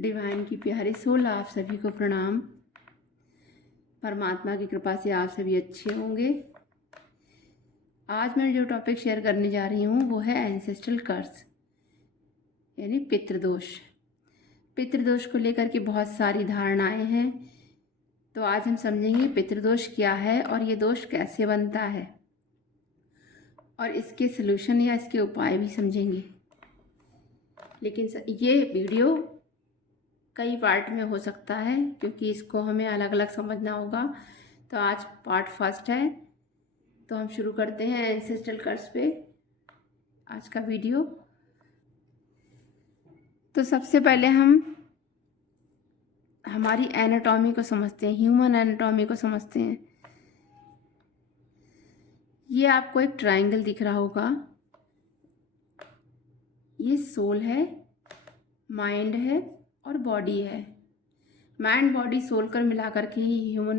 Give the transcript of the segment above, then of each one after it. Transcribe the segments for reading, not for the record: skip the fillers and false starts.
Divine की प्यारी soul, आप सभी को प्रणाम। परमात्मा की कृपा से आप सभी अच्छे होंगे। आज मैं जो टॉपिक शेयर करने जा रही हूँ वो है एंसेस्ट्रल कर्स यानी पितृदोष। पितृदोष को लेकर के बहुत सारी धारणाएं हैं, तो आज हम समझेंगे पितृदोष क्या है और ये दोष कैसे बनता है और इसके सलूशन या इसके उपाय भी समझेंगे। लेकिन ये वीडियो कई पार्ट में हो सकता है क्योंकि इसको हमें अलग अलग समझना होगा। तो आज पार्ट फर्स्ट है, तो हम शुरू करते हैं एंसेस्ट्रल कर्स पे आज का वीडियो। तो सबसे पहले हम हमारी एनाटॉमी को समझते हैं, ह्यूमन एनाटॉमी को समझते हैं। ये आपको एक ट्रायंगल दिख रहा होगा, ये सोल है, माइंड है और बॉडी है। माइंड बॉडी सोल कर मिला करके ही ह्यूमन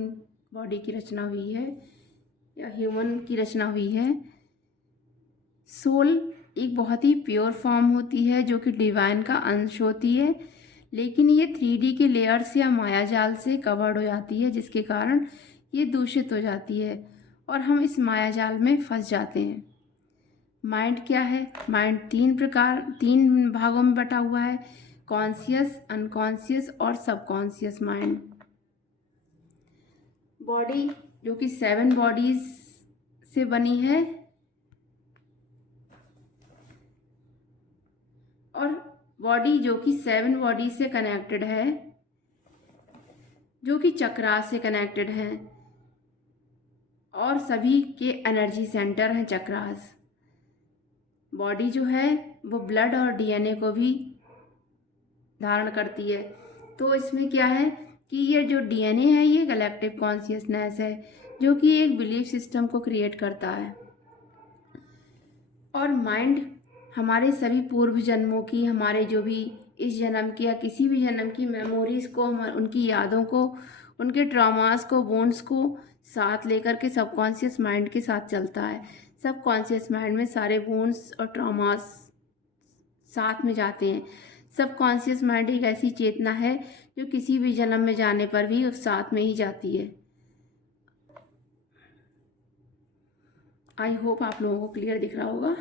बॉडी की रचना हुई है या ह्यूमन की रचना हुई है। सोल एक बहुत ही प्योर फॉर्म होती है जो कि डिवाइन का अंश होती है, लेकिन ये 3D के लेयर्स या मायाजाल से कवर्ड हो जाती है, जिसके कारण ये दूषित हो जाती है और हम इस मायाजाल में फंस जाते हैं। माइंड क्या है? माइंड तीन भागों में बटा हुआ है, कॉन्शियस, अनकॉन्शियस और सबकॉन्शियस माइंड। बॉडी जो कि 7 बॉडीज से बनी है और बॉडी जो कि 7 बॉडी से कनेक्टेड है, जो कि चक्रास से कनेक्टेड है और सभी के एनर्जी सेंटर हैं चक्रास। बॉडी जो है वो ब्लड और DNA को भी धारण करती है। तो इसमें क्या है कि ये जो DNA है ये कलेक्टिव कॉन्शियसनेस है जो कि एक बिलीफ सिस्टम को क्रिएट करता है। और माइंड हमारे सभी पूर्व जन्मों की, हमारे जो भी इस जन्म की या किसी भी जन्म की मेमोरीज को, उनकी यादों को, उनके ट्रॉमास को, वुंड्स को साथ लेकर के सबकॉन्शियस माइंड के साथ चलता है। सबकॉन्शियस माइंड में सारे वुंड्स और ट्रॉमास साथ में जाते हैं। सबकॉन्शियस माइंड एक ऐसी चेतना है जो किसी भी जन्म में जाने पर भी उस साथ में ही जाती है। आई होप आप लोगों को क्लियर दिख रहा होगा।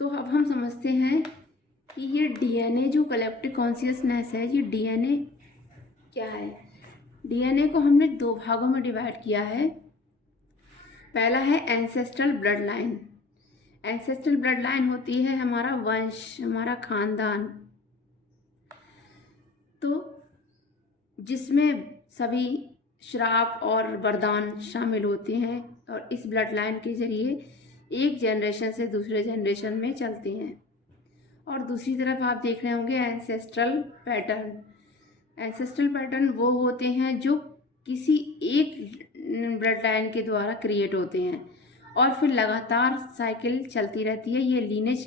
तो अब हम समझते हैं कि ये DNA जो कलेक्टिव कॉन्शियसनेस है, ये DNA क्या है। DNA को हमने 2 भागों में डिवाइड किया है। पहला है ancestral blood line. Ancestral blood line होती है हमारा वंश, हमारा खानदान, तो जिसमें सभी श्राप और वरदान शामिल होते हैं और इस ब्लड लाइन के जरिए एक जनरेशन से दूसरे जनरेशन में चलते हैं। और दूसरी तरफ आप देख रहे होंगे एंसेस्ट्रल पैटर्न। एंसेस्ट्रल पैटर्न वो होते हैं जो किसी एक ब्लड लाइन के द्वारा क्रिएट होते हैं और फिर लगातार साइकिल चलती रहती है। ये लीनेज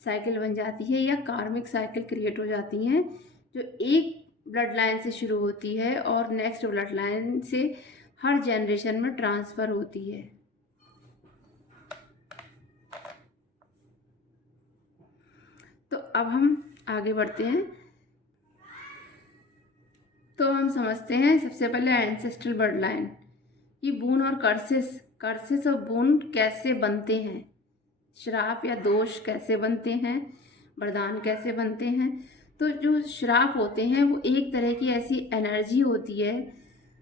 साइकिल बन जाती है या कार्मिक साइकिल क्रिएट हो जाती हैं, जो एक ब्लड लाइन से शुरू होती है और नेक्स्ट ब्लड लाइन से हर जनरेशन में ट्रांसफ़र होती है। तो अब हम आगे बढ़ते हैं। तो हम समझते हैं सबसे पहले एंसेस्ट्रल ब्लड लाइन, ये बून और कर्सेस और बून कैसे बनते हैं, श्राप या दोष कैसे बनते हैं, वरदान कैसे बनते हैं। तो जो श्राप होते हैं वो एक तरह की ऐसी एनर्जी होती है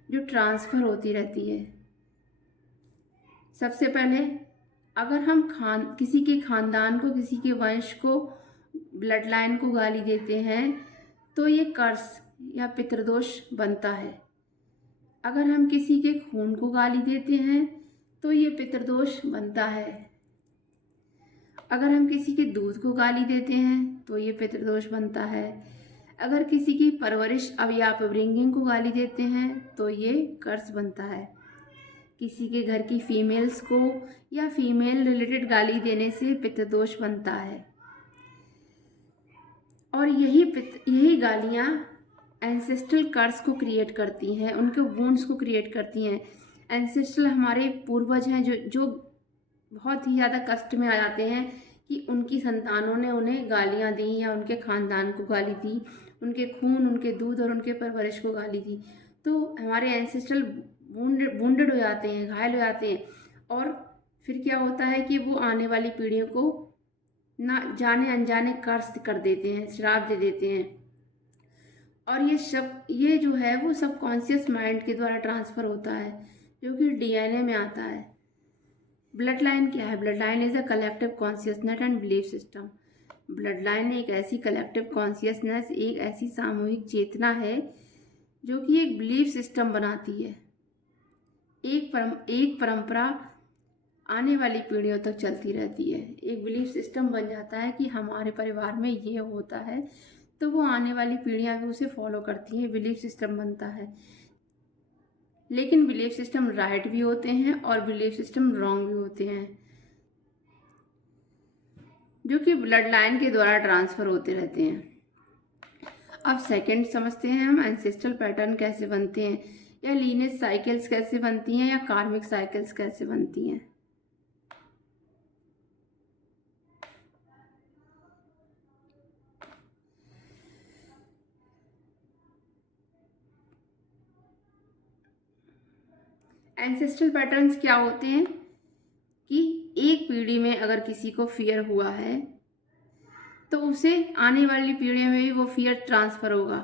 जो ट्रांसफ़र होती रहती है। सबसे पहले अगर हम किसी के खानदान को, किसी के वंश को, ब्लड लाइन को गाली देते हैं तो ये कर्स या पितृदोष बनता है। अगर हम किसी के खून को गाली देते हैं तो ये पितृदोष बनता है। अगर हम किसी के दूध को गाली देते हैं तो ये पितृदोष बनता है। अगर किसी की परवरिश या अपब्रिंगिंग को गाली देते हैं तो ये कर्स बनता है। किसी के घर की फीमेल्स को या फीमेल रिलेटेड गाली देने से पितृदोष बनता है। और यही गालियाँ एंसेस्ट्रल कर्स को क्रिएट करती हैं, उनके वुंड्स को क्रिएट करती हैं। एंसेस्ट्रल हमारे पूर्वज हैं जो बहुत ही ज़्यादा कष्ट में आ जाते हैं कि उनकी संतानों ने उन्हें गालियाँ दी या उनके ख़ानदान को गाली दी, उनके खून, उनके दूध और उनके परवरिश को गाली दी। तो हमारे एंसेस्ट्रल वुंडेड हो जाते हैं, घायल हो जाते हैं, और फिर क्या होता है कि वो आने वाली पीढ़ियों को ना जाने अनजाने कर्स कर देते हैं, श्राप दे देते हैं। और ये जो है वो सबकॉन्शियस माइंड के द्वारा ट्रांसफ़र होता है, जो कि डीएनए में आता है। ब्लड लाइन क्या है? Blood line is a collective consciousness and belief system. Blood line एक ऐसी कलेक्टिव कॉन्शियसनेस, एक ऐसी सामूहिक चेतना है जो कि एक बिलीफ सिस्टम बनाती है। एक परंपरा आने वाली पीढ़ियों तक चलती रहती है। एक बिलीफ सिस्टम बन जाता है कि हमारे परिवार में ये होता है, तो वो आने वाली पीढ़ियां भी उसे फॉलो करती हैं, बिलीफ सिस्टम बनता है। लेकिन बिलीफ सिस्टम राइट भी होते हैं और बिलीफ सिस्टम रॉन्ग भी होते हैं, जो कि ब्लड लाइन के द्वारा ट्रांसफ़र होते रहते हैं। अब सेकंड समझते हैं हम, एंसेस्ट्रल पैटर्न कैसे बनते हैं, या लीनियज साइकिल्स कैसे बनती हैं, या कार्मिक साइकिल्स कैसे बनती हैं। एंसेस्ट्रल पैटर्न्स क्या होते हैं कि एक पीढ़ी में अगर किसी को फियर हुआ है तो उसे आने वाली पीढ़ियों में भी वो फियर ट्रांसफ़र होगा।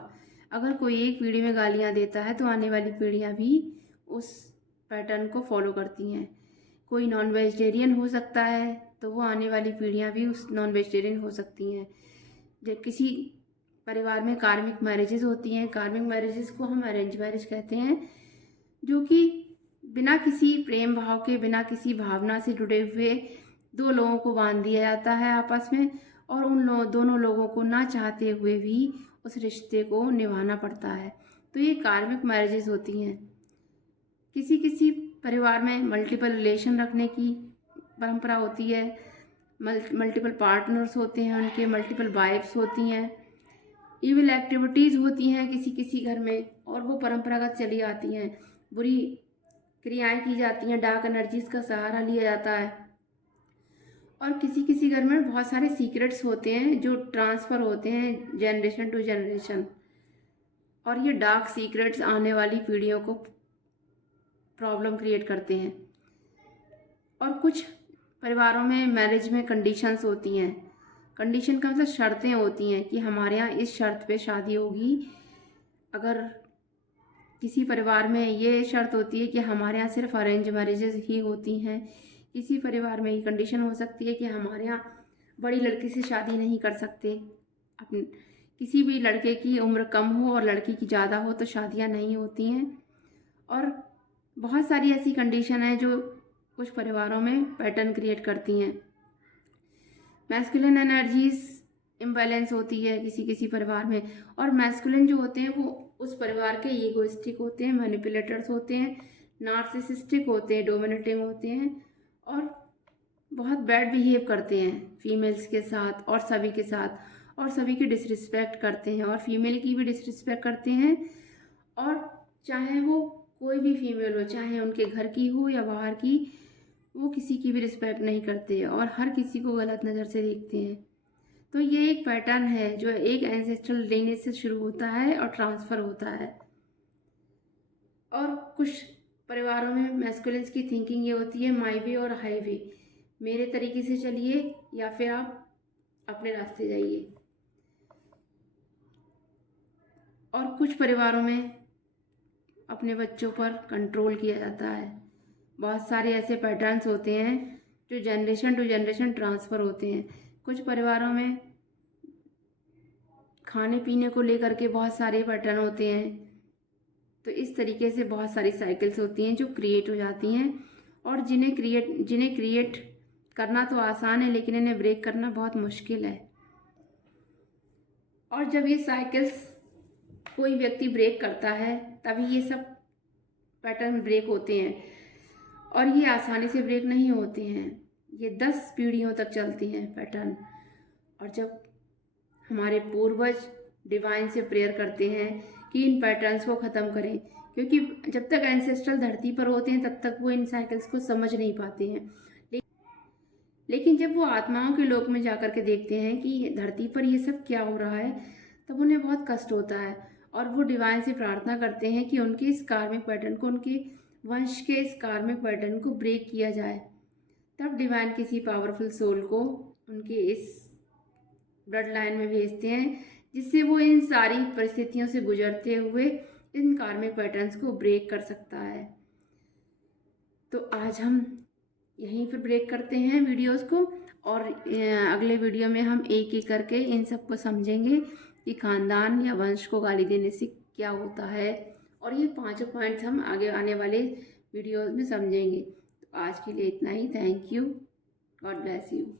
अगर कोई एक पीढ़ी में गालियाँ देता है तो आने वाली पीढ़ियाँ भी उस पैटर्न को फॉलो करती हैं। कोई नॉन वेजिटेरियन हो सकता है तो वो आने वाली पीढ़ियाँ भी उस नॉन वेजिटेरियन हो सकती हैं। जब किसी परिवार में कार्मिक मैरिजेस होती हैं, कार्मिक मैरिजेस को हम अरेंज मैरिज कहते हैं, जो कि बिना किसी प्रेम भाव के, बिना किसी भावना से जुड़े हुए दो लोगों को बांध दिया जाता है आपस में, और दोनों लोगों को ना चाहते हुए भी उस रिश्ते को निभाना पड़ता है। तो ये कार्मिक मैरिजेस होती हैं। किसी किसी परिवार में मल्टीपल रिलेशन रखने की परंपरा होती है, मल्टीपल पार्टनर्स होते हैं, उनके मल्टीपल वाइफ्स होती हैं, इविल एक्टिविटीज़ होती हैं किसी किसी घर में, और वो परंपरागत चली आती हैं। बुरी क्रियाएं की जाती हैं, डार्क एनर्जीज का सहारा लिया जाता है, और किसी किसी घर में बहुत सारे सीक्रेट्स होते हैं जो ट्रांसफ़र होते हैं जनरेशन टू जनरेशन, और ये डार्क सीक्रेट्स आने वाली पीढ़ियों को प्रॉब्लम क्रिएट करते हैं। और कुछ परिवारों में मैरिज में कंडीशंस होती हैं। कंडीशन का मतलब शर्तें होती हैं कि हमारे यहाँ इस शर्त पे शादी होगी। अगर किसी परिवार में ये शर्त होती है कि हमारे यहाँ सिर्फ अरेंज मैरिजेस ही होती हैं। किसी परिवार में ये कंडीशन हो सकती है कि हमारे यहाँ बड़ी लड़की से शादी नहीं कर सकते, अपने किसी भी लड़के की उम्र कम हो और लड़की की ज़्यादा हो तो शादियाँ नहीं होती हैं। और बहुत सारी ऐसी कंडीशन है जो कुछ परिवारों में पैटर्न क्रिएट करती हैं। मैस्कुलिन एनर्जीज इम्बैलेंस होती है किसी किसी परिवार में, और मैस्कुलिन जो होते हैं वो उस परिवार के ईगोइस्टिक होते हैं, मैनिपुलेटर्स होते हैं, नार्सिसिस्टिक होते हैं, डोमिनेटिंग होते हैं, और बहुत बैड बिहेव करते हैं फीमेल्स के साथ और सभी के साथ, और सभी की डिसरिस्पेक्ट करते हैं, और फीमेल की भी डिसरिस्पेक्ट करते हैं। और चाहे वो कोई भी फीमेल हो, चाहे उनके घर की हो या बाहर की, वो किसी की भी रिस्पेक्ट नहीं करते और हर किसी को गलत नज़र से देखते हैं। तो ये एक पैटर्न है जो एक एंसेस्ट्रल लिनेज से शुरू होता है और ट्रांसफ़र होता है। और कुछ परिवारों में मैस्कुलिन्स की थिंकिंग ये होती है, माई वे और हाई वे, मेरे तरीके से चलिए या फिर आप अपने रास्ते जाइए। और कुछ परिवारों में अपने बच्चों पर कंट्रोल किया जाता है। बहुत सारे ऐसे पैटर्न्स होते हैं जो जनरेशन टू जनरेशन ट्रांसफ़र होते हैं। कुछ परिवारों में खाने पीने को लेकर के बहुत सारे पैटर्न होते हैं। तो इस तरीके से बहुत सारी साइकिल्स होती हैं जो क्रिएट हो जाती हैं, और जिन्हें क्रिएट करना तो आसान है लेकिन इन्हें ब्रेक करना बहुत मुश्किल है। और जब ये साइकिल्स कोई व्यक्ति ब्रेक करता है तभी ये सब पैटर्न ब्रेक होते हैं, और ये आसानी से ब्रेक नहीं होते हैं। ये 10 पीढ़ियों तक चलती हैं पैटर्न। और जब हमारे पूर्वज डिवाइन से प्रेयर करते हैं कि इन पैटर्न्स को ख़त्म करें, क्योंकि जब तक एंसेस्ट्रल धरती पर होते हैं तब तक वो इन साइकिल्स को समझ नहीं पाते हैं। लेकिन जब वो आत्माओं के लोक में जाकर के देखते हैं कि धरती पर ये सब क्या हो रहा है, तब उन्हें बहुत कष्ट होता है और वो डिवाइन से प्रार्थना करते हैं कि उनके इस कार्मिक पैटर्न को, उनके वंश के इस कार्मिक पैटर्न को ब्रेक किया जाए। तब डिवाइन किसी पावरफुल सोल को उनके इस ब्लड लाइन में भेजते हैं, जिससे वो इन सारी परिस्थितियों से गुजरते हुए इन कार्मिक पैटर्न्स को ब्रेक कर सकता है। तो आज हम यहीं पर ब्रेक करते हैं वीडियोस को, और अगले वीडियो में हम एक एक करके इन सबको समझेंगे कि खानदान या वंश को गाली देने से क्या होता है, और ये 5 पॉइंट्स हम आगे आने वाले वीडियोस में समझेंगे। तो आज के लिए इतना ही। Thank you. God bless you.